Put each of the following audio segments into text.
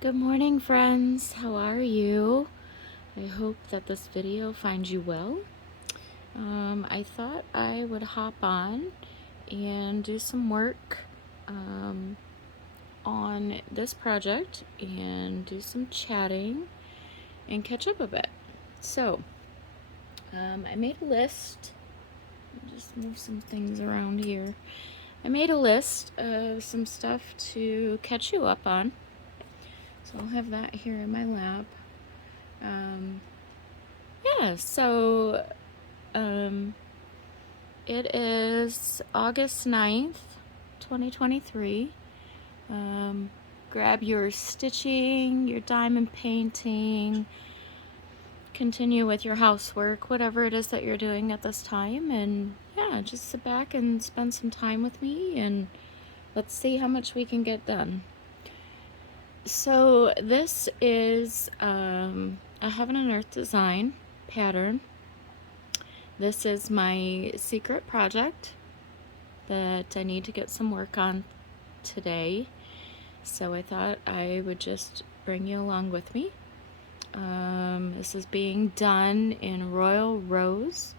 Good morning, friends. How are you? I hope that this video finds you well. I thought I would hop on and do some work on this project and do some chatting and catch up a bit. So, I made a list. I'll just move some things around here. I made a list of some stuff to catch you up on. So I'll have that here in my lap. It is August 9th, 2023. Grab your stitching, your diamond painting, continue with your housework, whatever it is that you're doing at this time, and yeah, just sit back and spend some time with me and let's see how much we can get done. So this is a Heaven and Earth design pattern. This is my secret project that I need to get some work on today. So I thought I would just bring you along with me. This is being done in Royal Rose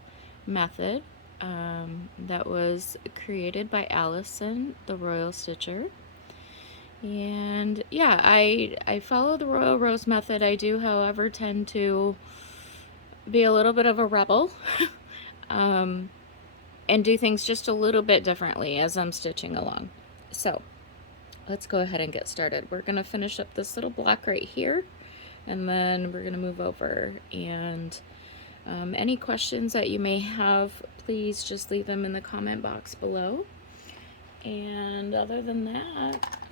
method that was created by Allison, the Royal Stitcher. And yeah, I follow the Royal Rose method. I do, however, tend to be a little bit of a rebel and do things just a little bit differently as I'm stitching along. So let's go ahead and get started. We're going to finish up this little block right here, and then we're going to move over. And any questions that you may have, please just leave them in the comment box below. And other than that,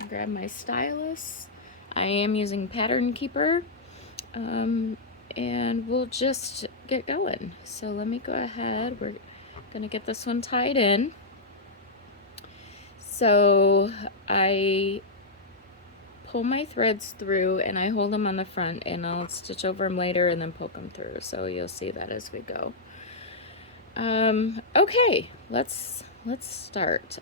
I'll grab my stylus. I am using Pattern Keeper, and we'll just get going. So let me go ahead. We're gonna get this one tied in. So I pull my threads through and I hold them on the front, and I'll stitch over them later and then poke them through. So you'll see that as we go. Okay, let's start.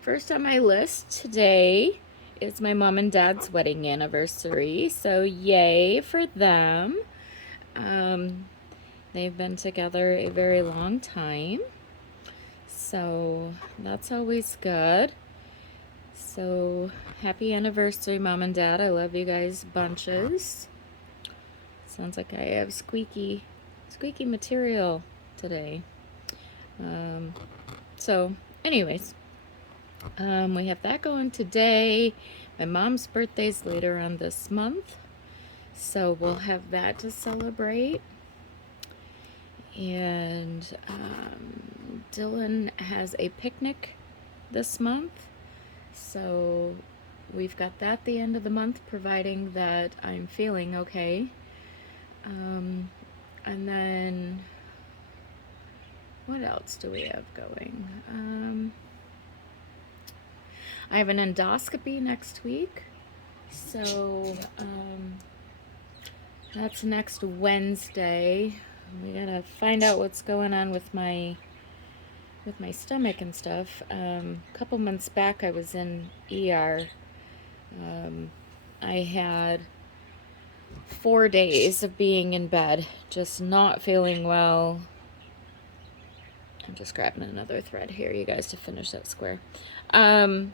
First on my list today is my mom and dad's wedding anniversary, so yay for them. They've been together a very long time, so that's always good. So happy anniversary, mom and dad. I love you guys bunches. Sounds like I have squeaky material today. So anyways, we have that going today. My mom's birthday's later on this month, so we'll have that to celebrate. And Dylan has a picnic this month, so we've got that the end of the month, providing that I'm feeling okay. And then what else do we have going? I have an endoscopy next week, so that's next Wednesday. We gotta find out what's going on with my stomach and stuff. A couple months back, I was in ER. I had 4 days of being in bed, just not feeling well. I'm just grabbing another thread here, you guys, to finish that square. I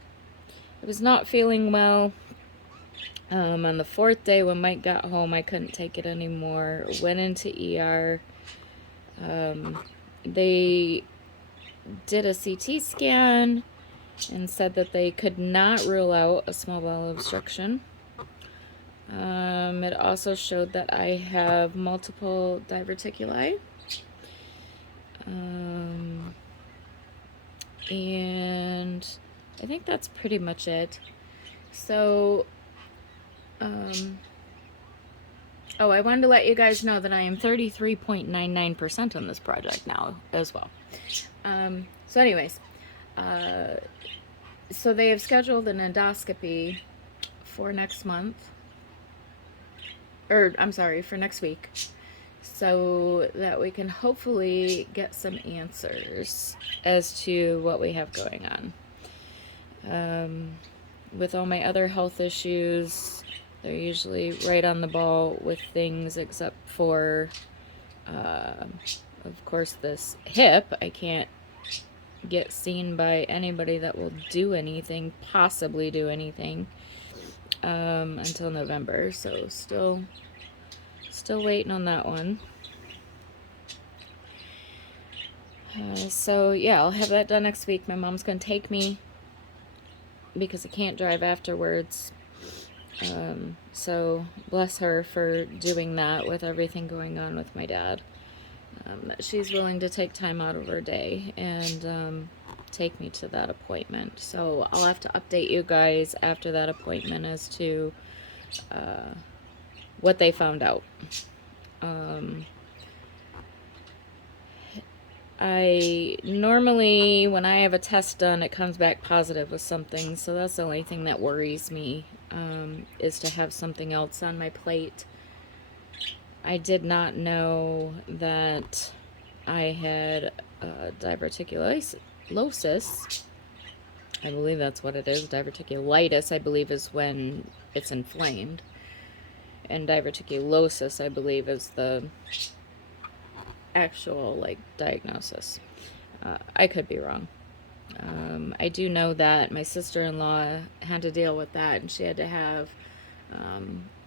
was not feeling well. On the 4th day, when Mike got home, I couldn't take it anymore. Went into ER. They did a CT scan and said that they could not rule out a small bowel obstruction. It also showed that I have multiple diverticuli. And I think that's pretty much it. So, oh, I wanted to let you guys know that I am 33.99% on this project now as well. So anyways, so they have scheduled an endoscopy for next month, or I'm sorry, for next week, so that we can hopefully get some answers as to what we have going on. with all my other health issues, they're usually right on the ball with things, except for, of course, this hip. I can't get seen by anybody that will do anything, possibly do anything, until November. So still waiting on that one. So yeah, I'll have that done next week. My mom's gonna take me because I can't drive afterwards. So bless her for doing that with everything going on with my dad. That she's willing to take time out of her day and take me to that appointment. So I'll have to update you guys after that appointment as to what they found out. I normally, when I have a test done, it comes back positive with something, so that's the only thing that worries me, is to have something else on my plate. I did not know that I had diverticulosis. I believe that's what it is. Diverticulitis, I believe, is when it's inflamed. And diverticulosis, I believe, is the actual, like, diagnosis. I could be wrong. I do know that my sister-in-law had to deal with that, and she had to have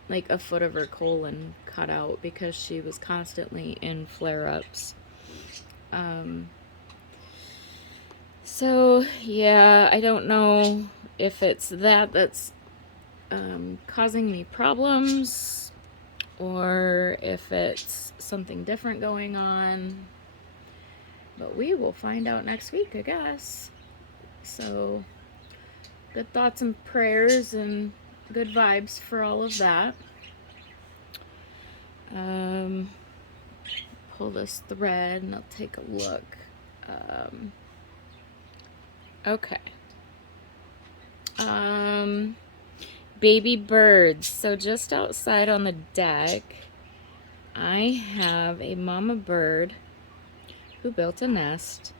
like a foot of her colon cut out because she was constantly in flare-ups. So yeah, I don't know if it's that's causing me problems or if it's something different going on, but we will find out next week, I guess. So good thoughts and prayers and good vibes for all of that. Pull this thread and I'll take a look. Okay. Baby birds. So just outside on the deck, I have a mama bird who built a nest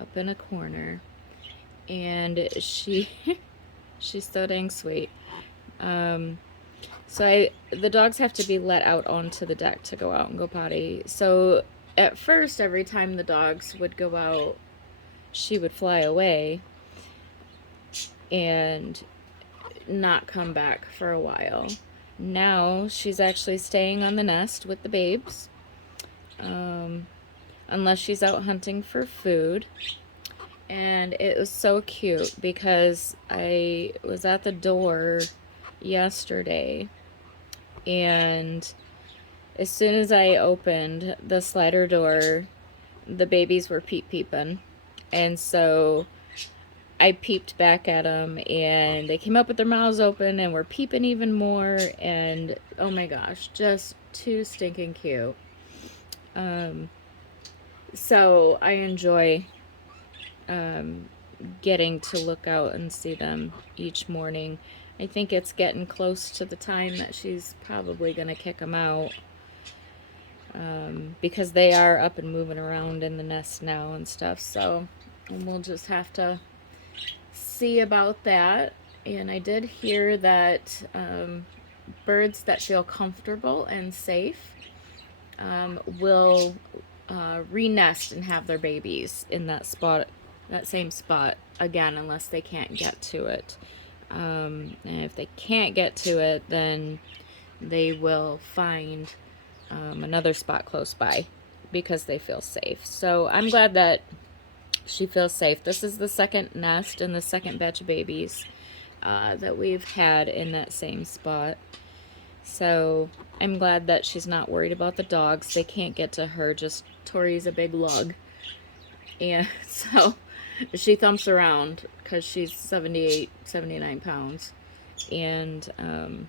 up in a corner, and she's so dang sweet. So the dogs have to be let out onto the deck to go out and go potty. So at first, every time the dogs would go out, she would fly away and not come back for a while. Now she's actually staying on the nest with the babes, unless she's out hunting for food. And it was so cute because I was at the door yesterday, and as soon as I opened the slider door, the babies were peeping, and so I peeped back at them, and they came up with their mouths open and were peeping even more, and oh my gosh, just too stinking cute. So I enjoy getting to look out and see them each morning. I think it's getting close to the time that she's probably going to kick them out, because they are up and moving around in the nest now and stuff. So we'll just have to see about that. And I did hear that birds that feel comfortable and safe will re-nest and have their babies in that spot, that same spot again, unless they can't get to it. And if they can't get to it, then they will find another spot close by because they feel safe. So I'm glad that she feels safe. This is the second nest and the second batch of babies that we've had in that same spot. So I'm glad that she's not worried about the dogs. They can't get to her. Just Tori's a big lug. And so she thumps around because she's 78, 79 pounds. And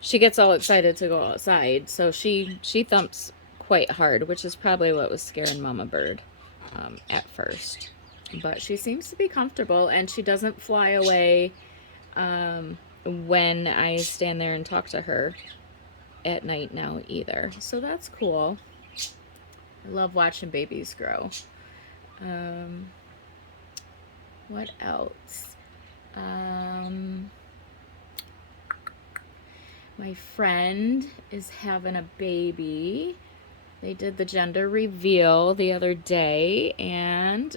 she gets all excited to go outside. So she thumps quite hard, which is probably what was scaring Mama Bird at first. But she seems to be comfortable, and she doesn't fly away when I stand there and talk to her at night now either. So that's cool. I love watching babies grow. What else? My friend is having a baby. They did the gender reveal the other day, and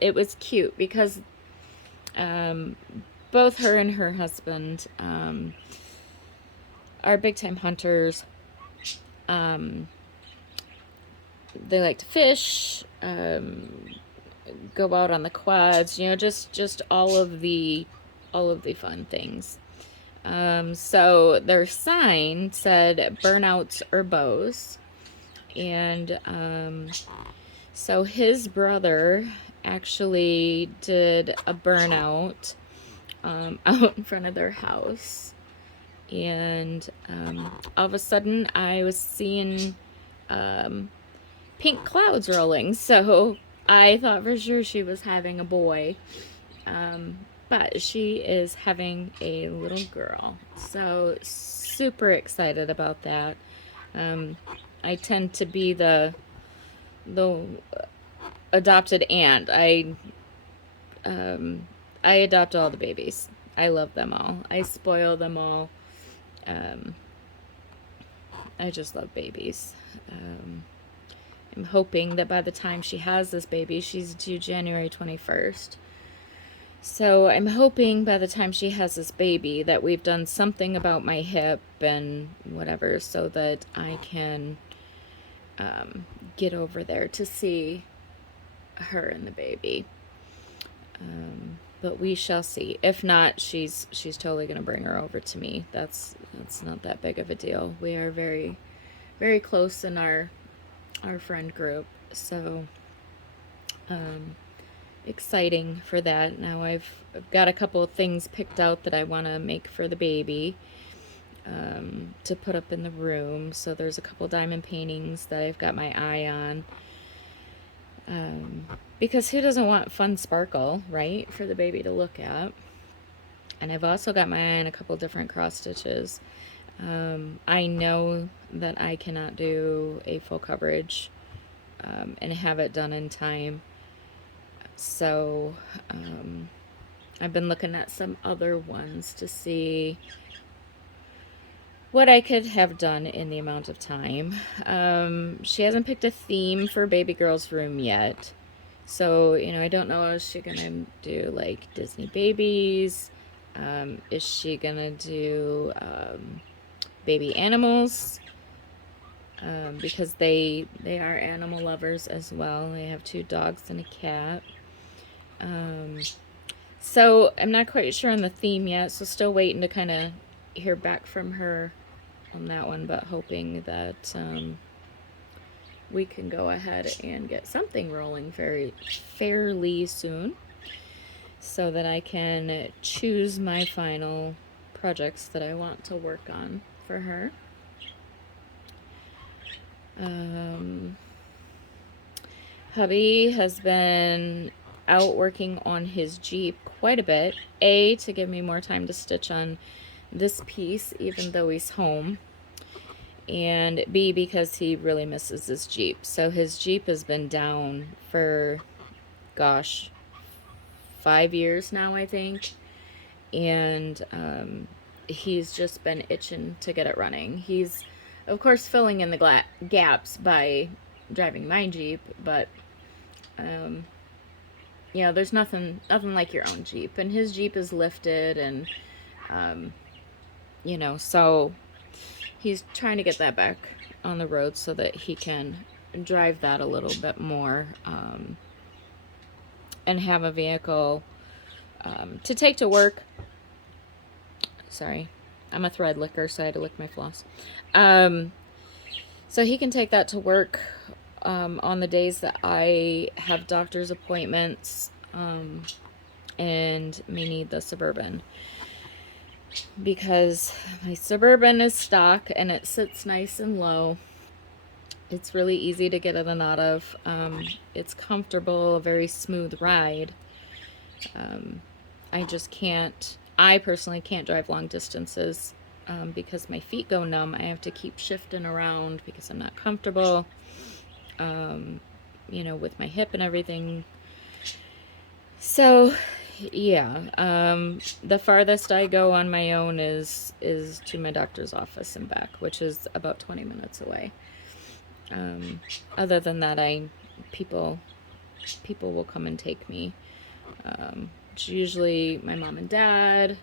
it was cute because both her and her husband are big time hunters. They like to fish, go out on the quads, just all of the fun things. So their sign said burnouts or bows. And so his brother actually did a burnout out in front of their house. And all of a sudden I was seeing pink clouds rolling. So I thought for sure she was having a boy. But she is having a little girl. So super excited about that. I tend to be the adopted aunt. I adopt all the babies. I love them all. I spoil them all. I just love babies. I'm hoping that by the time she has this baby, she's due January 21st. So I'm hoping by the time she has this baby that we've done something about my hip and whatever so that I can get over there to see her and the baby. But we shall see. If not, she's totally going to bring her over to me. That's not that big of a deal. We are very, very close in our friend group. So exciting for that. Now I've got a couple of things picked out that I want to make for the baby to put up in the room. So there's a couple diamond paintings that I've got my eye on. Because who doesn't want fun sparkle, right, for the baby to look at? And I've also got my eye on a couple different cross stitches. I know that I cannot do a full coverage and have it done in time. So I've been looking at some other ones to see what I could have done in the amount of time. She hasn't picked a theme for baby girl's room yet. So, I don't know, is she going to do like Disney babies? Is she going to do baby animals? Because they are animal lovers as well. They have 2 dogs and a cat. So I'm not quite sure on the theme yet, so still waiting to kind of hear back from her on that one, but hoping that we can go ahead and get something rolling fairly soon so that I can choose my final projects that I want to work on for her. Hubby has been out working on his Jeep quite a bit. A, to give me more time to stitch on this piece even though he's home, and B, because he really misses his Jeep. So his Jeep has been down for, gosh, 5 years now, I think, and he's just been itching to get it running. He's, of course, filling in the gaps by driving my Jeep, but there's nothing like your own Jeep, and his Jeep is lifted, and so he's trying to get that back on the road so that he can drive that a little bit more and have a vehicle to take to work. Sorry, I'm a thread licker, so I had to lick my floss. So he can take that to work on the days that I have doctor's appointments and may need the Suburban, because my Suburban is stock and it sits nice and low. It's really easy to get in and out of. It's comfortable, a very smooth ride. I personally can't drive long distances because my feet go numb. I have to keep shifting around because I'm not comfortable, with my hip and everything. So Yeah, the farthest I go on my own is to my doctor's office and back, which is about 20 minutes away. Other than that, people will come and take me. It's usually my mom and dad.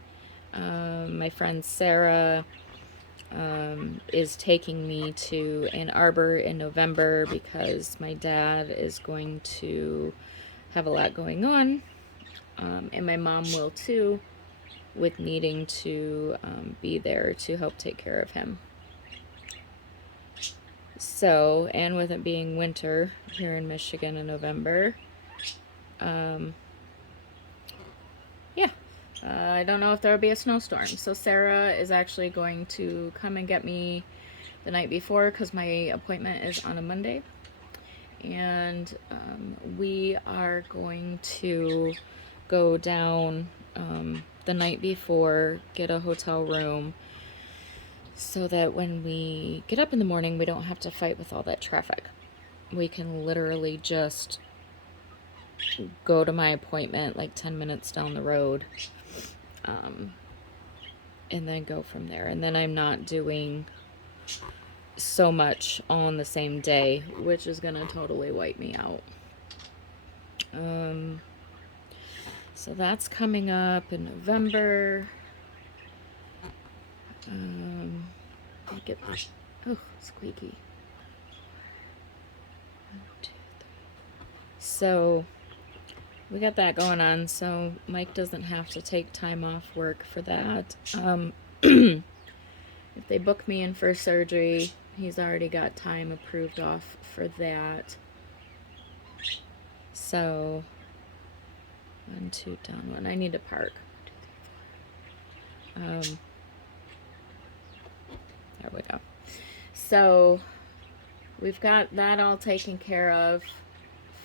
My friend Sarah is taking me to Ann Arbor in November because my dad is going to have a lot going on, and my mom will too, with needing to be there to help take care of him. So, and with it being winter here in Michigan in November, yeah, I don't know if there'll be a snowstorm. So Sarah is actually going to come and get me the night before because my appointment is on a Monday. And we are going to go down the night before, get a hotel room, so that when we get up in the morning, we don't have to fight with all that traffic. We can literally just go to my appointment like 10 minutes down the road, and then go from there. And then I'm not doing so much on the same day, which is gonna totally wipe me out. So that's coming up in November. Get this. Oh, squeaky. So we got that going on. So Mike doesn't have to take time off work for that. If they book me in for surgery, he's already got time approved off for that. So 1, 2, down 1. I need to park. There we go. So we've got that all taken care of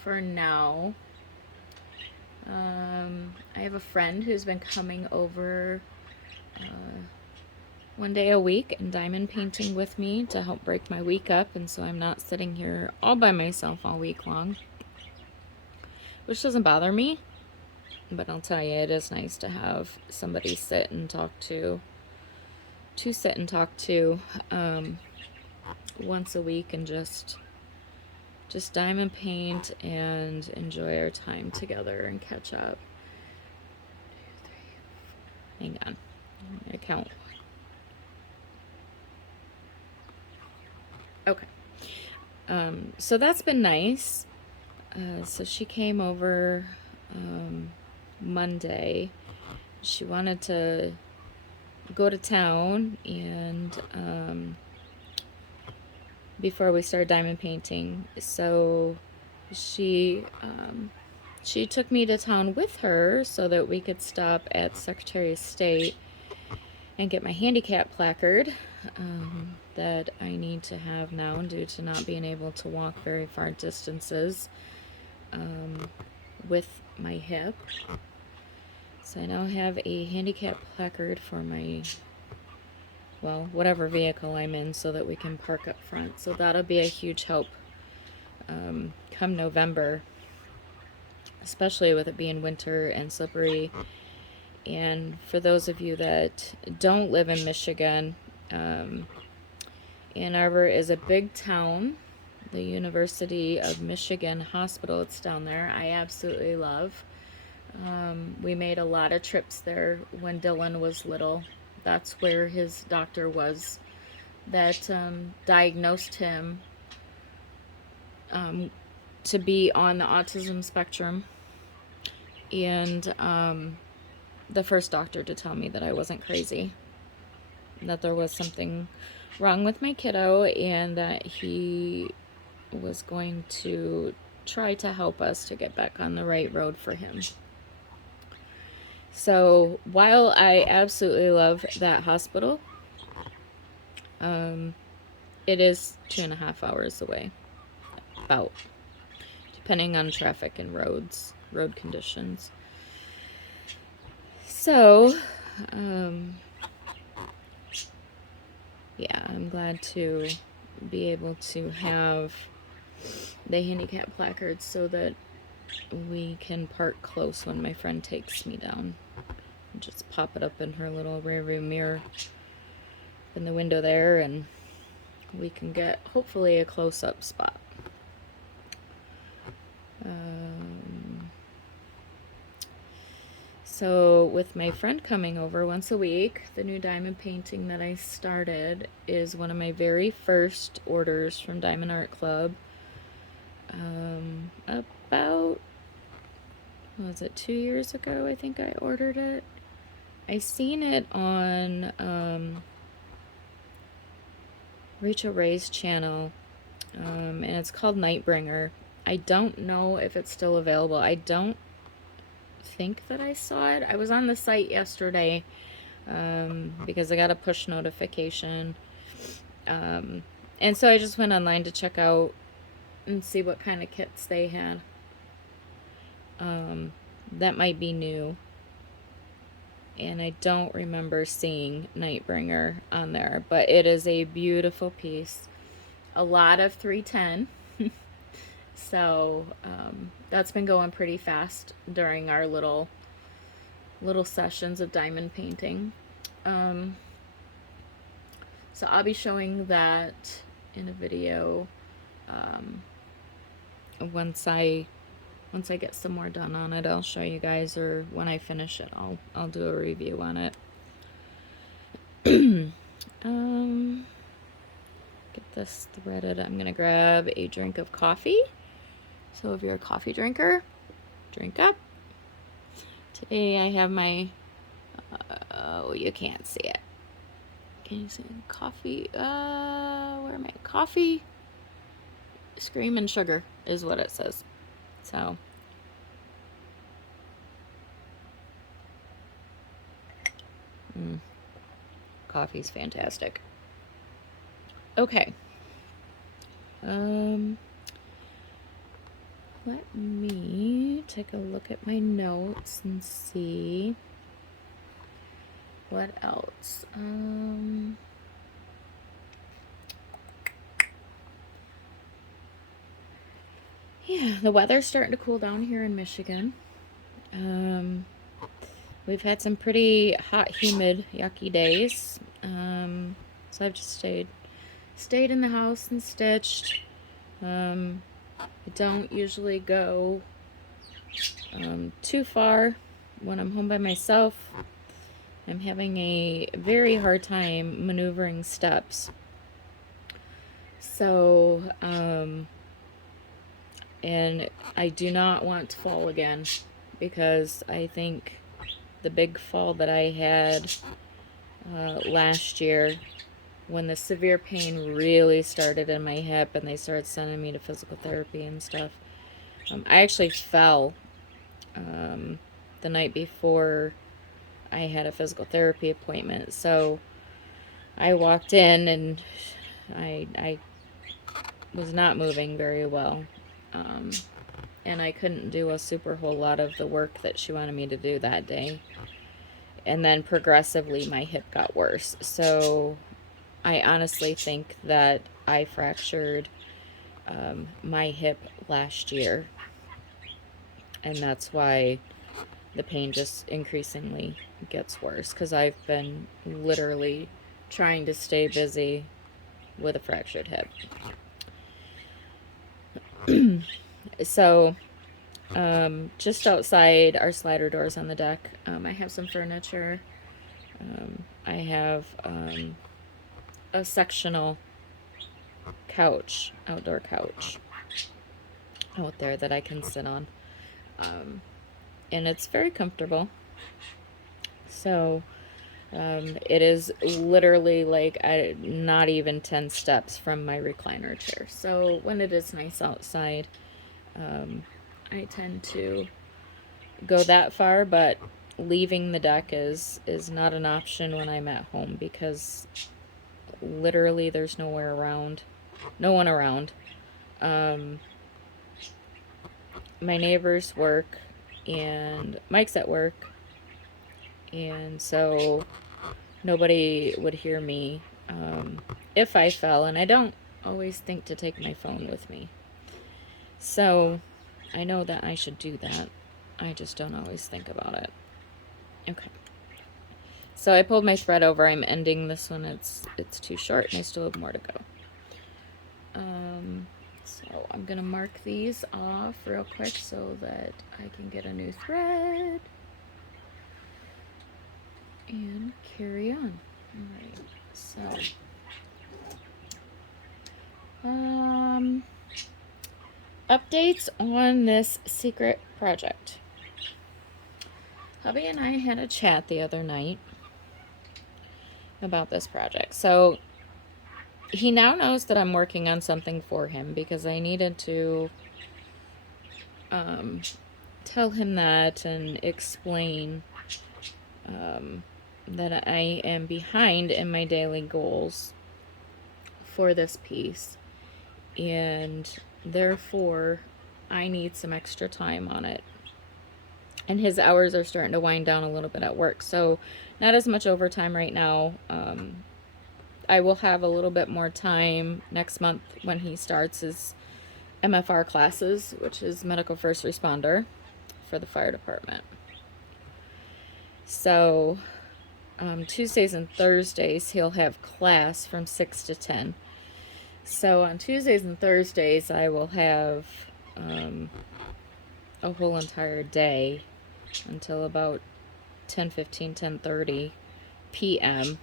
for now. I have a friend who's been coming over 1 day a week and diamond painting with me to help break my week up, and so I'm not sitting here all by myself all week long, which doesn't bother me, but I'll tell you, it is nice to have somebody sit and talk to once a week and just diamond paint and enjoy our time together and catch up. 2, 3, 4. Hang on, I count. Okay. So that's been nice. So she came over Monday. She wanted to go to town, and before we started diamond painting, so she took me to town with her so that we could stop at Secretary of State and get my handicap placard that I need to have now due to not being able to walk very far distances with my hip. So I now have a handicap placard for my, well, whatever vehicle I'm in, so that we can park up front. So that'll be a huge help come November, especially with it being winter and slippery. And for those of you that don't live in Michigan, Ann Arbor is a big town. The University of Michigan Hospital, it's down there, I absolutely love. We made a lot of trips there when Dylan was little. That's where his doctor was that diagnosed him to be on the autism spectrum. And the first doctor to tell me that I wasn't crazy, that there was something wrong with my kiddo, and that he was going to try to help us to get back on the right road for him. So while I absolutely love that hospital, it is 2.5 hours away, about, depending on traffic and road conditions. So, yeah, I'm glad to be able to have the handicap placards so that we can park close when my friend takes me down. And just pop it up in her little rear view mirror in the window there, and we can get hopefully a close-up spot. So with my friend coming over once a week, the new diamond painting that I started is one of my very first orders from Diamond Art Club. About, was it 2 years ago, I think I ordered it. I seen it on Rachel Ray's channel, and it's called Nightbringer. I don't know if it's still available. I don't think that I saw it. I was on the site yesterday because I got a push notification, and so I just went online to check out and see what kind of kits they had. That might be new, and I don't remember seeing Nightbringer on there, but it is a beautiful piece. A lot of 310. So that's been going pretty fast during our little sessions of diamond painting. So I'll be showing that in a video once I get some more done on it. I'll show you guys, or when I finish it, I'll do a review on it. Get this threaded. I'm gonna grab a drink of coffee. So if you're a coffee drinker, drink up. Today I have my, oh, you can't see it. Can you see coffee? Where am I? Coffee, Scream and Sugar is what it says. So. Coffee's fantastic. Okay. Let me take a look at my notes and see what else. Yeah, the weather's starting to cool down here in Michigan. We've had some pretty hot, humid, yucky days. So I've just stayed in the house and stitched. I don't usually go too far when I'm home by myself. I'm having a very hard time maneuvering steps. So, and I do not want to fall again, because I think the big fall that I had last year, when the severe pain really started in my hip and they started sending me to physical therapy and stuff, I actually fell the night before I had a physical therapy appointment. So I walked in and I was not moving very well, and I couldn't do a super whole lot of the work that she wanted me to do that day. And then progressively my hip got worse. So I honestly think that I fractured my hip last year, and that's why the pain just increasingly gets worse, because I've been literally trying to stay busy with a fractured hip. So just outside our slider doors on the deck, I have some furniture. I have a sectional couch, outdoor couch out there that I can sit on, and it's very comfortable. So it is literally like not even 10 steps from my recliner chair. So when it is nice outside, I tend to go that far, but leaving the deck is not an option when I'm at home, because literally there's no one around. My neighbors work, and Mike's at work, and so nobody would hear me if I fell, and I don't always think to take my phone with me. So I know that I should do that. I just don't always think about it. Okay. So I pulled my thread over. I'm ending this one. It's too short, and I still have more to go. So I'm gonna mark these off real quick so that I can get a new thread and carry on. All right. So, updates on this secret project. Hubby and I had a chat the other night about this project. So he now knows that I'm working on something for him because I needed to tell him that and explain that I am behind in my daily goals for this piece, and therefore I need some extra time on it. And his hours are starting to wind down a little bit at work, so not as much overtime right now. I will have a little bit more time next month when he starts his MFR classes, which is Medical First Responder for the fire department. So Tuesdays and Thursdays he'll have class from 6 to 10. So on Tuesdays and Thursdays I will have a whole entire day until about 10:15, 10:30 p.m.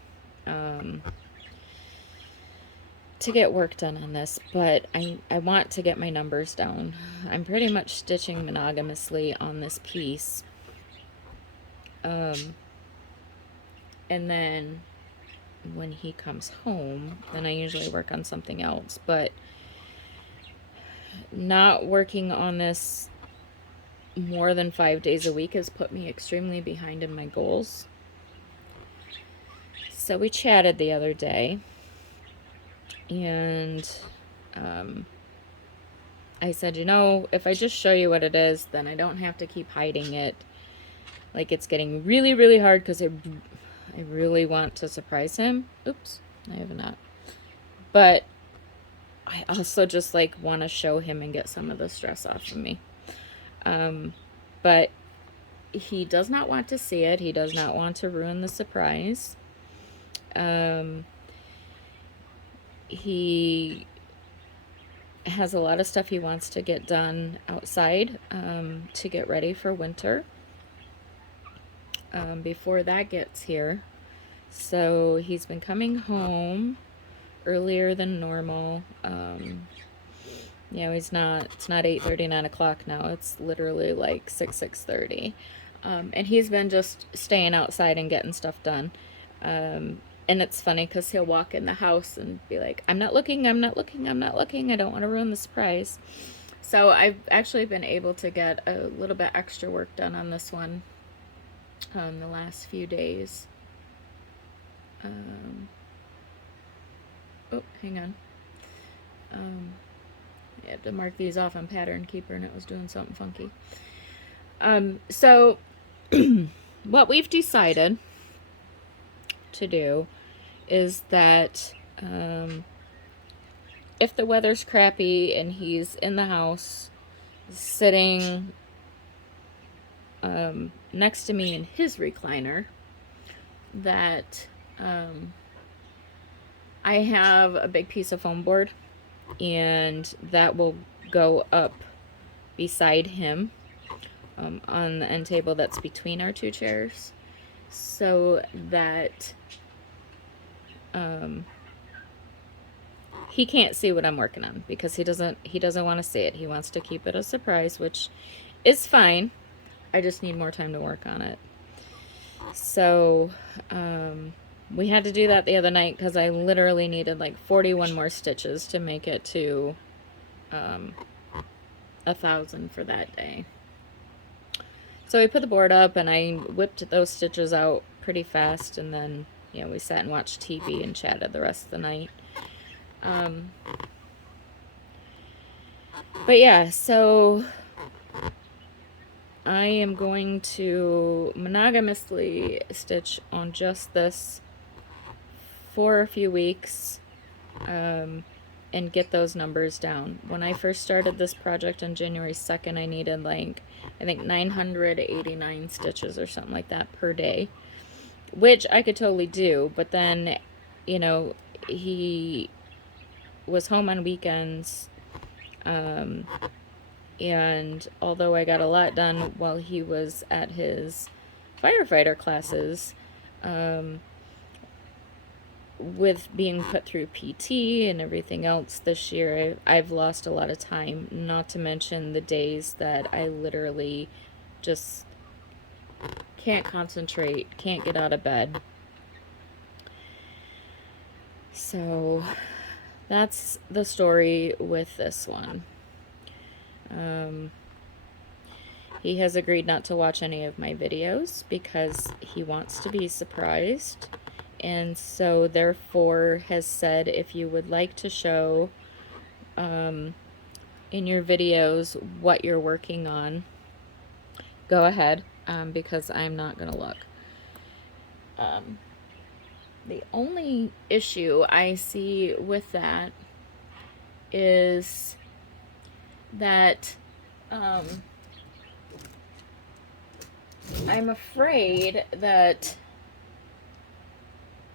To get work done on this, but I want to get my numbers down. I'm pretty much stitching monogamously on this piece. And then when he comes home, then I usually work on something else, but not working on this more than 5 days a week has put me extremely behind in my goals. So we chatted the other day, and I said, you know, if I just show you what it is, then I don't have to keep hiding it. Like, it's getting really, really hard because I really want to surprise him. Oops, I have not. But I also just, like, want to show him and get some of the stress off of me. But he does not want to see it. He does not want to ruin the surprise. He has a lot of stuff he wants to get done outside to get ready for winter before that gets here. So he's been coming home earlier than normal. You know, it's not 8:30, 9 o'clock now. It's literally like 6:30. And he's been just staying outside and getting stuff done. And it's funny because he'll walk in the house and be like, I'm not looking, I'm not looking, I'm not looking. I don't want to ruin the surprise. So I've actually been able to get a little bit extra work done on this one the last few days. Oh, hang on. I had to mark these off on Pattern Keeper and it was doing something funky. So what we've decided to do is that if the weather's crappy and he's in the house sitting next to me in his recliner, that I have a big piece of foam board, and that will go up beside him on the end table that's between our two chairs, so that he can't see what I'm working on, because he doesn't want to see it. He wants to keep it a surprise, which is fine. I just need more time to work on it. So we had to do that the other night because I literally needed like 41 more stitches to make it to 1,000 for that day. So we put the board up and I whipped those stitches out pretty fast, and then, you know, we sat and watched TV and chatted the rest of the night. But yeah, so I am going to monogamously stitch on just this for a few weeks, and and get those numbers down. When I first started this project on January 2nd, I needed like, I think 989 stitches or something like that per day, which I could totally do. But then, you know, he was home on weekends, and although I got a lot done while he was at his firefighter classes, with being put through PT and everything else this year, I've lost a lot of time, not to mention the days that I literally just can't concentrate, can't get out of bed. So that's the story with this one. He has agreed not to watch any of my videos because he wants to be surprised, and so therefore has said, if you would like to show in your videos what you're working on, go ahead, because I'm not gonna look. The only issue I see with that is that I'm afraid that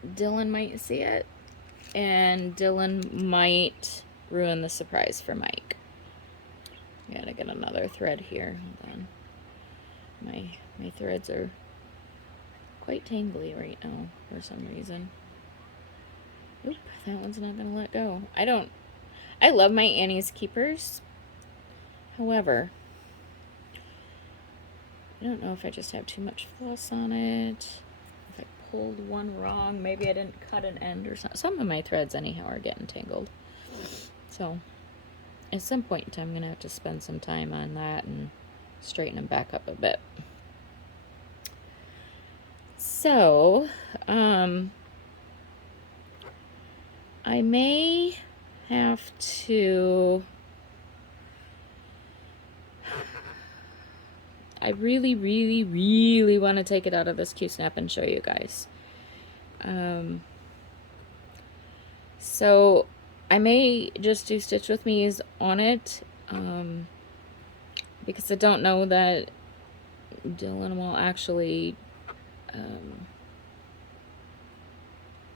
Dylan might see it, and Dylan might ruin the surprise for Mike. I gotta get another thread here. Hold on. My threads are quite tangly right now for some reason. Oop, that one's not gonna let go. I love my Annie's Keepers. However, I don't know if I just have too much floss on it, if I pulled one wrong, maybe I didn't cut an end or something. Some of my threads anyhow are getting tangled. So at some point in time, I'm going to have to spend some time on that and straighten them back up a bit. So, I may have to... I really, really, really want to take it out of this Q-snap and show you guys. So I may just do Stitch With Me's on it, because I don't know that Dylan will actually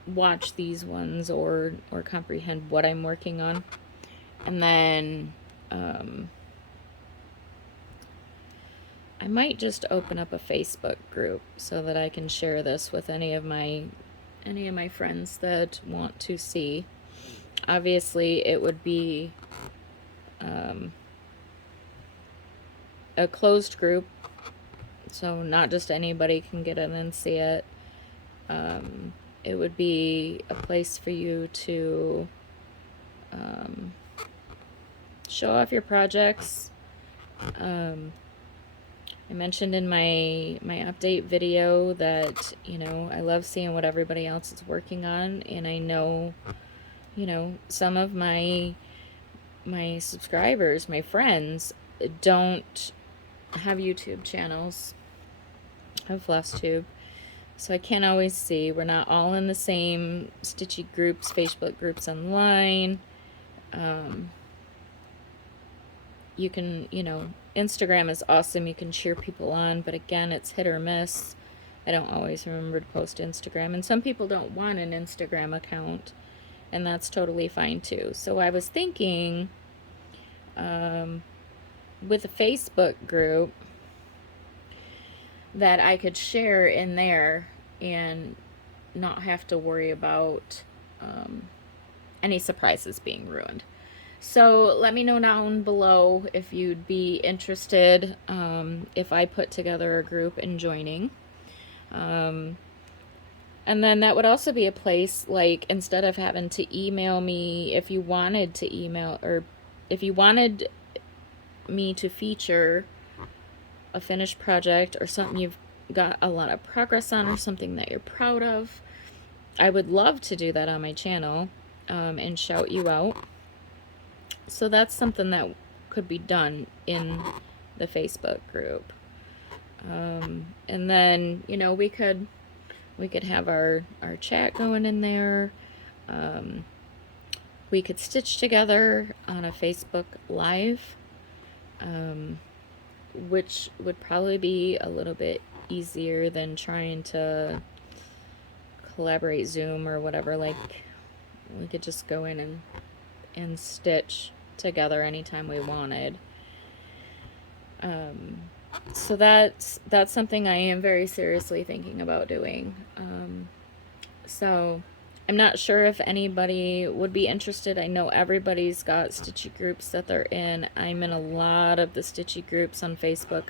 watch these ones or comprehend what I'm working on. And then I might just open up a Facebook group so that I can share this with any of my friends that want to see. Obviously, it would be a closed group, so not just anybody can get in and see it. It would be a place for you to show off your projects. I mentioned in my update video that, you know, I love seeing what everybody else is working on, and I know, you know, some of my subscribers, my friends, don't have YouTube channels, have FlossTube, so I can't always see. We're not all in the same stitchy groups, Facebook groups online. You can, you know, Instagram is awesome. You can cheer people on, but again, it's hit or miss. I don't always remember to post Instagram, and some people don't want an Instagram account, and that's totally fine too. So I was thinking, with a Facebook group, that I could share in there and not have to worry about any surprises being ruined. So let me know down below if you'd be interested, if I put together a group and joining. And then that would also be a place, like, instead of having to email me, if you wanted to email, or if you wanted me to feature a finished project or something you've got a lot of progress on, or something that you're proud of, I would love to do that on my channel, and shout you out. So that's something that could be done in the Facebook group. And then, you know, we could have our chat going in there. we could stitch together on a Facebook Live, which would probably be a little bit easier than trying to collaborate Zoom or whatever. Like, we could just go in and stitch together anytime we wanted. So that's something I am very seriously thinking about doing. So I'm not sure if anybody would be interested. I know everybody's got stitchy groups that they're in. I'm in a lot of the stitchy groups on Facebook,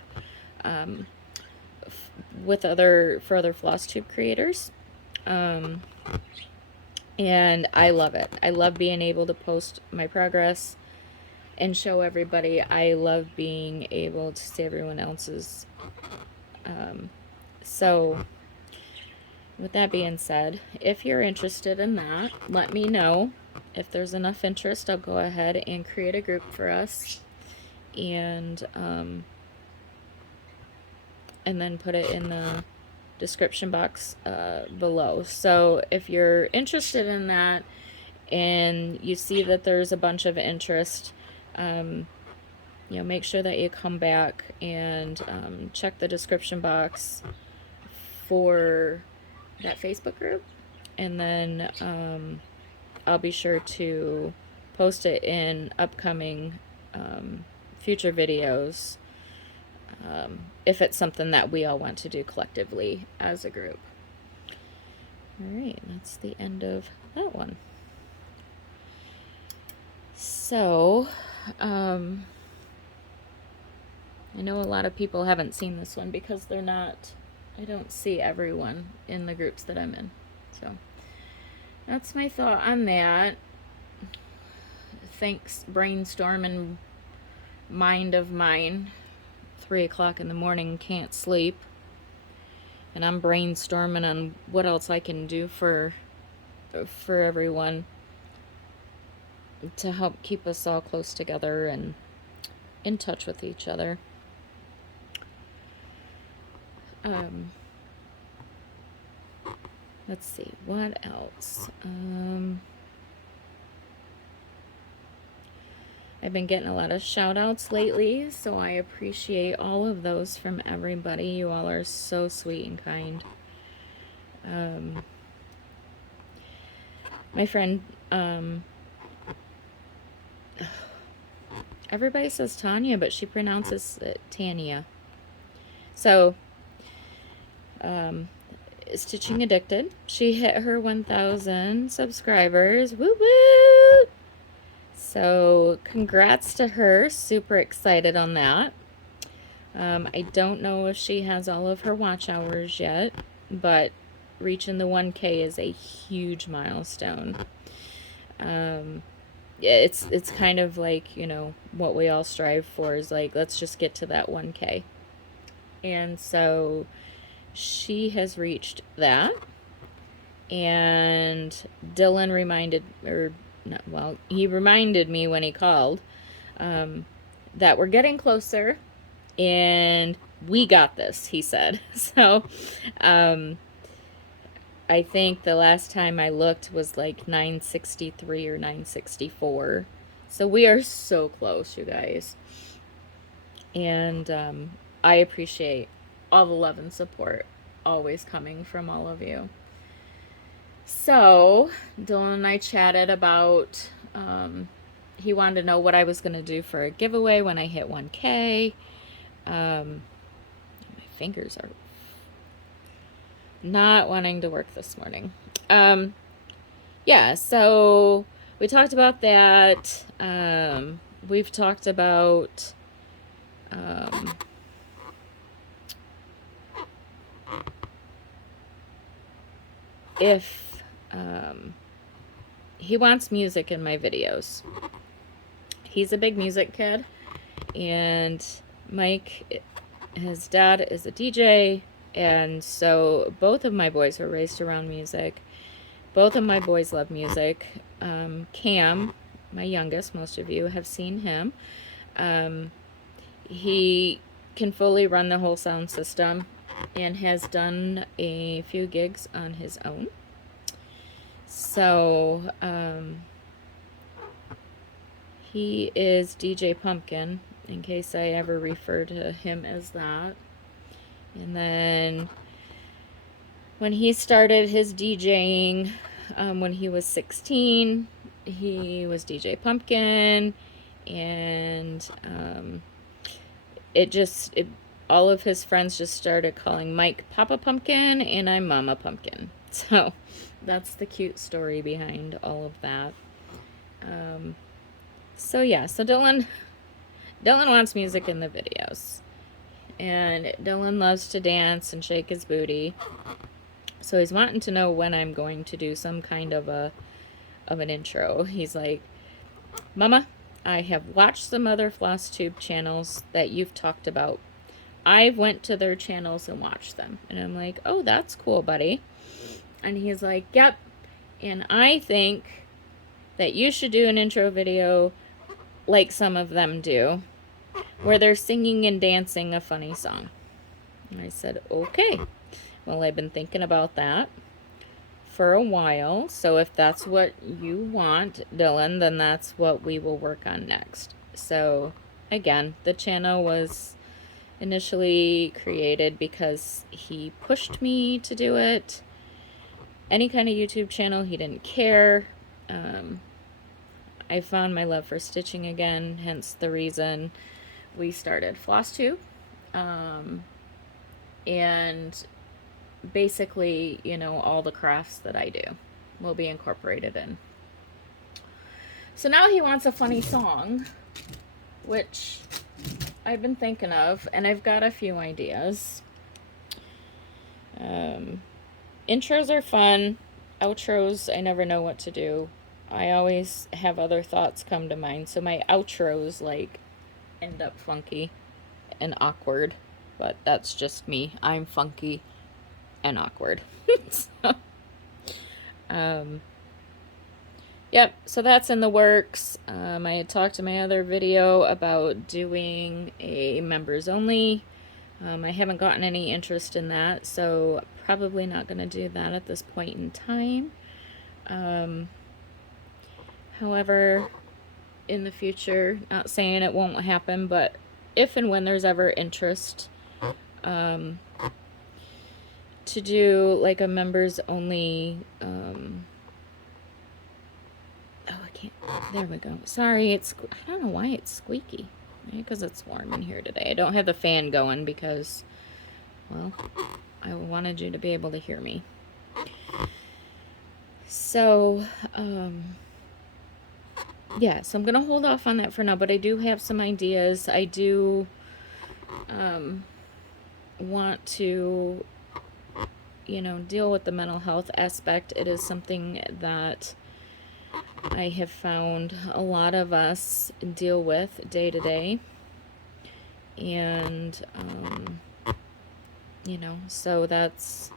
with other floss tube creators. And I love it. I love being able to post my progress and show everybody. I love being able to see everyone else's. So with that being said, if you're interested in that, let me know. If there's enough interest, I'll go ahead and create a group for us, and then put it in the description box below. So if you're interested in that and you see that there's a bunch of interest, you know, make sure that you come back and check the description box for that Facebook group, and then I'll be sure to post it in upcoming future videos, if it's something that we all want to do collectively as a group. Alright, that's the end of that one. So, I know a lot of people haven't seen this one because they're not, I don't see everyone in the groups that I'm in. So, that's my thought on that. Thanks, brainstorming mind of mine. 3 o'clock in the morning, can't sleep. And I'm brainstorming on what else I can do for everyone to help keep us all close together and in touch with each other. Let's see, what else? I've been getting a lot of shout outs lately, so I appreciate all of those from everybody. You all are so sweet and kind. My friend, everybody says Tanya, but she pronounces it Tanya. So, Stitching Addicted, she hit her 1,000 subscribers. Woo woo! So, congrats to her. Super excited on that. I don't know if she has all of her watch hours yet, but reaching the 1K is a huge milestone. It's kind of like, you know, what we all strive for is like, let's just get to that 1K. And so she has reached that. And Dylan reminded, or not, well, he reminded me when he called, that we're getting closer and we got this, he said. So, I think the last time I looked was like 963 or 964. So we are so close, you guys. And I appreciate all the love and support always coming from all of you. So Dylan and I chatted about, he wanted to know what I was going to do for a giveaway when I hit 1K. My fingers are not wanting to work this morning. Yeah, so we talked about that. We've talked about if he wants music in my videos. He's a big music kid, and Mike, his dad, is a DJ, and so both of my boys were raised around music. Both of my boys love music. Cam, my youngest, most of you have seen him. He can fully run the whole sound system and has done a few gigs on his own. So, He is DJ Pumpkin, in case I ever refer to him as that. And then when he started his DJing, when he was 16, he was DJ Pumpkin, and all of his friends just started calling Mike Papa Pumpkin, and I'm Mama Pumpkin. So that's the cute story behind all of that. So yeah, so Dylan wants music in the videos, and Dylan loves to dance and shake his booty. So he's wanting to know when I'm going to do some kind of an intro. He's like, Mama, I have watched some other floss tube channels that you've talked about. I went to their channels and watched them. And I'm like, oh, that's cool, buddy. And he's like, yep. And I think that you should do an intro video like some of them do, where they're singing and dancing a funny song. And I said, okay. Well, I've been thinking about that for a while. So if that's what you want, Dylan, then that's what we will work on next. So again, the channel was initially created because he pushed me to do it. Any kind of YouTube channel, he didn't care. I found my love for stitching again, hence the reason we started FlossTube. And basically, you know, all the crafts that I do will be incorporated in. So now he wants a funny song, which I've been thinking of, and I've got a few ideas. Intros are fun. Outros, I never know what to do. I always have other thoughts come to mind, so my outros, like, end up funky and awkward. But that's just me. I'm funky and awkward. Yep, so that's in the works. I had talked in my other video about doing a members only. I haven't gotten any interest in that, so probably not going to do that at this point in time. However, in the future, not saying it won't happen, but if and when there's ever interest, to do like a members only, oh, I can't, there we go. Sorry, I don't know why it's squeaky. Maybe because it's warm in here today. I don't have the fan going because, well, I wanted you to be able to hear me. So, yeah, so I'm going to hold off on that for now, but I do have some ideas. I do want to, you know, deal with the mental health aspect. It is something that I have found a lot of us deal with day to day. And, you know, so that's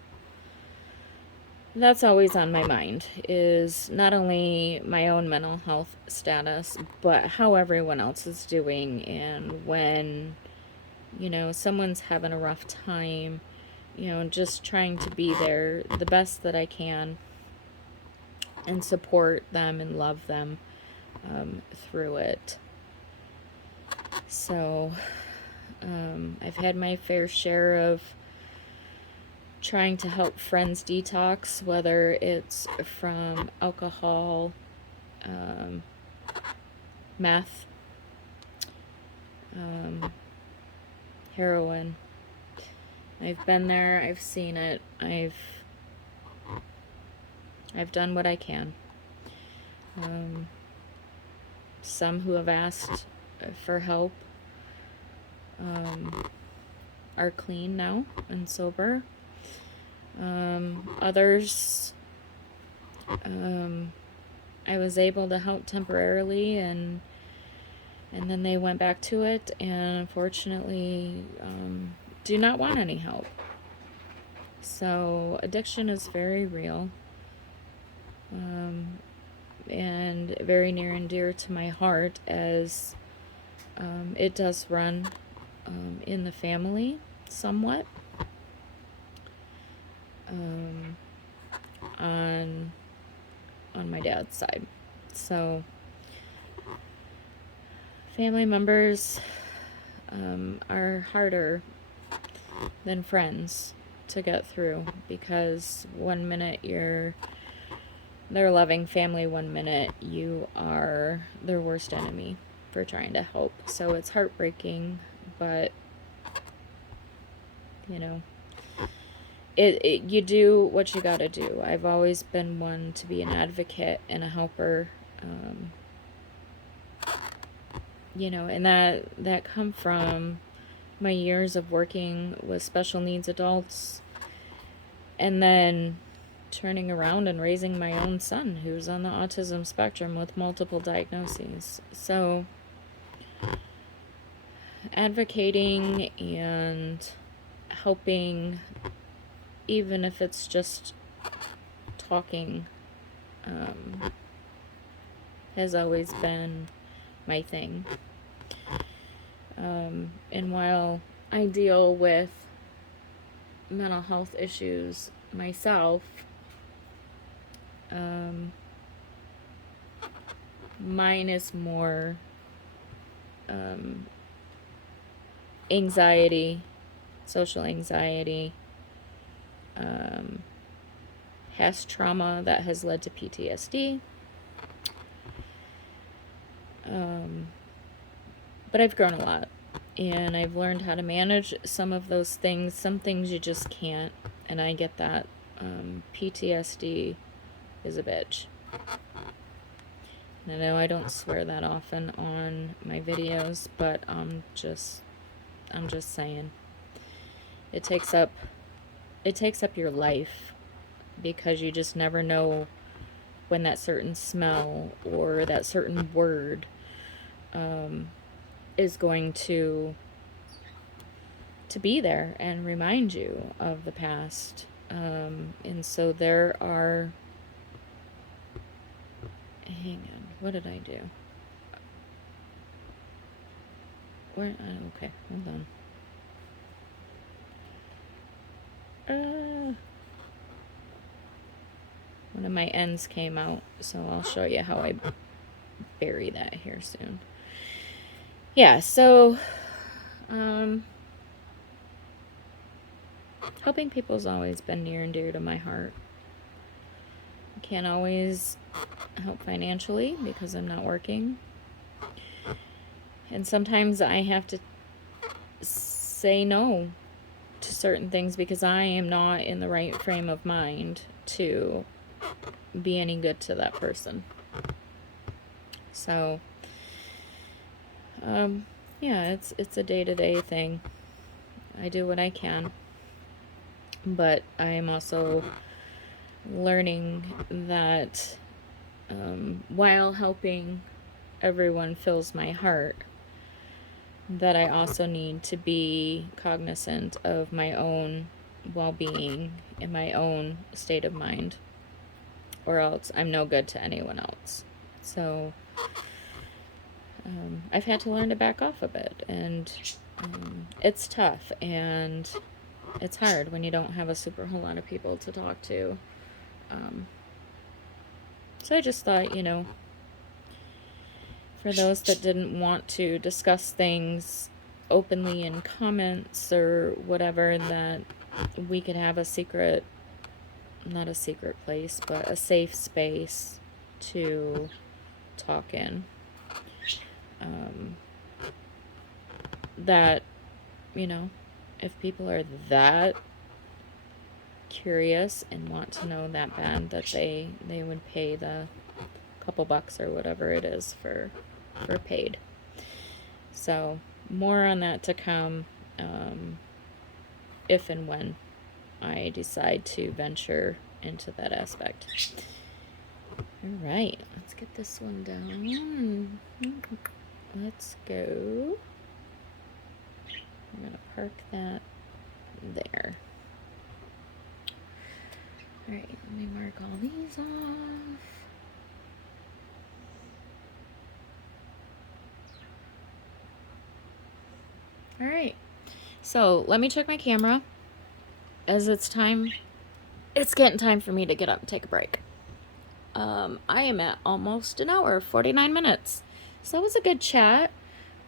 always on my mind, is not only my own mental health status, but how everyone else is doing. And when, you know, someone's having a rough time, you know, just trying to be there the best that I can and support them and love them through it. So I've had my fair share of trying to help friends detox, whether it's from alcohol, meth, heroin. I've been there, I've seen it, I've done what I can. Some who have asked for help are clean now and sober. Others, I was able to help temporarily, and then they went back to it, and unfortunately do not want any help. So addiction is very real, and very near and dear to my heart, as it does run in the family somewhat. On my dad's side. So family members are harder than friends to get through, because one minute you're their loving family, one minute you are their worst enemy for trying to help. So it's heartbreaking, but you know, you do what you gotta do. I've always been one to be an advocate and a helper, you know, and that come from my years of working with special needs adults, and then turning around and raising my own son who's on the autism spectrum with multiple diagnoses. So advocating and helping, even if it's just talking, has always been my thing. And while I deal with mental health issues myself, mine is more anxiety, social anxiety, past trauma that has led to PTSD. But I've grown a lot, and I've learned how to manage some of those things. Some things you just can't, and I get that. PTSD is a bitch. And I know I don't swear that often on my videos, but I'm just saying. It takes up your life, because you just never know when that certain smell or that certain word is going to be there and remind you of the past. And so there are, hang on, what did I do? Where? Okay, hold on. One of my ends came out, so I'll show you how I bury that here soon. Yeah, so helping people's always been near and dear to my heart. I can't always help financially because I'm not working. And sometimes I have to say no to certain things because I am not in the right frame of mind to be any good to that person. So, yeah, it's a day-to-day thing. I do what I can. But I'm also learning that while helping everyone fills my heart, that I also need to be cognizant of my own well-being and my own state of mind, or else I'm no good to anyone else. So I've had to learn to back off a bit, and it's tough, and it's hard when you don't have a super whole lot of people to talk to. So I just thought, you know, for those that didn't want to discuss things openly in comments or whatever, that we could have a secret, not a secret place, but a safe space to talk in. That, you know, if people are that curious and want to know that bad, that they would pay the couple bucks or whatever it is for paid. So more on that to come, if and when I decide to venture into that aspect. All right, let's get this one down. Let's go. I'm gonna park that there. All right, let me mark all these off. All right, so let me check my camera, as it's getting time for me to get up and take a break. I am at almost an hour, 49 minutes. So that was a good chat.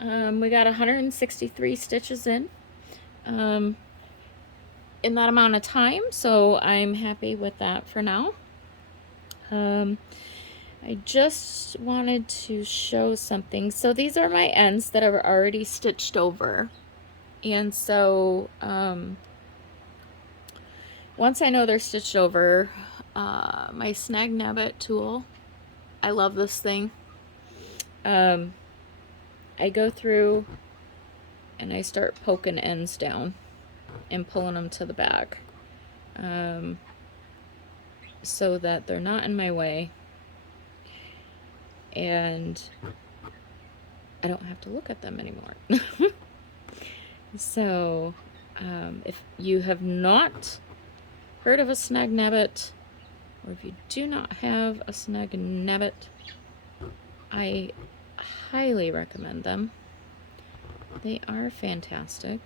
We got 163 stitches in that amount of time, so I'm happy with that for now. I just wanted to show something. So these are my ends that are already stitched over, and so once I know they're stitched over, my snag nabbit tool, I love this thing. I go through and I start poking ends down and pulling them to the back, so that they're not in my way and I don't have to look at them anymore. So if you have not heard of a snag nabbit, or if you do not have a snag nabbit, I highly recommend them. They are fantastic.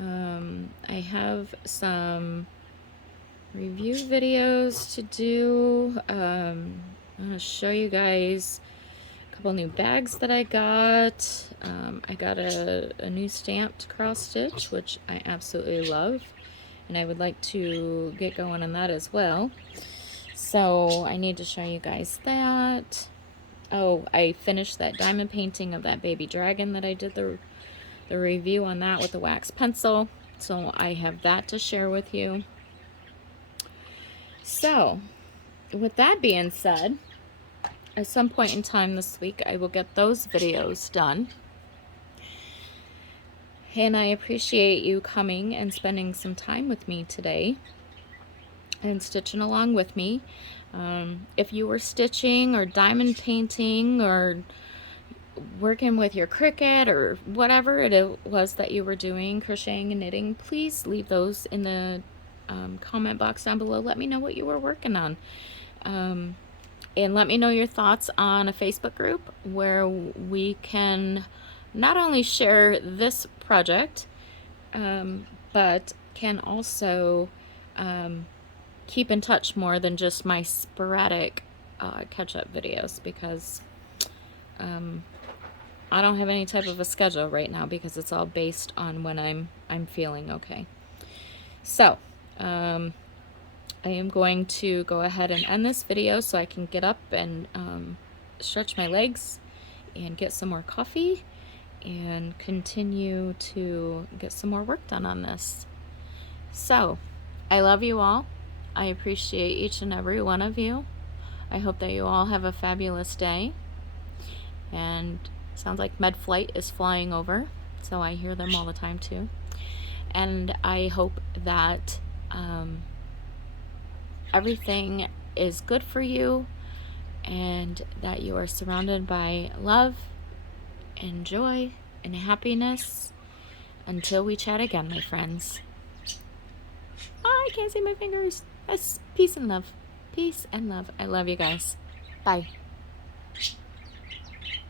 I have some review videos to do. I'm going to show you guys a couple new bags that I got. I got a new stamped cross stitch, which I absolutely love, and I would like to get going on that as well. So I need to show you guys that. Oh, I finished that diamond painting of that baby dragon that I did the review on that with the wax pencil. So I have that to share with you. So with that being said, at some point in time this week, I will get those videos done. And I appreciate you coming and spending some time with me today and stitching along with me. If you were stitching or diamond painting or working with your Cricut or whatever it was that you were doing, crocheting and knitting, please leave those in the comment box down below. Let me know what you were working on. And let me know your thoughts on a Facebook group where we can not only share this project, but can also keep in touch more than just my sporadic catch-up videos, because I don't have any type of a schedule right now because it's all based on when I'm feeling okay. So I am going to go ahead and end this video so I can get up and stretch my legs and get some more coffee and continue to get some more work done on this. So I love you all. I appreciate each and every one of you. I hope that you all have a fabulous day. And sounds like med flight is flying over, so I hear them all the time too. And I hope that everything is good for you and that you are surrounded by love and joy and happiness until we chat again, my friends. Oh, I can't see my fingers. That's peace and love. Peace and love. I love you guys. Bye.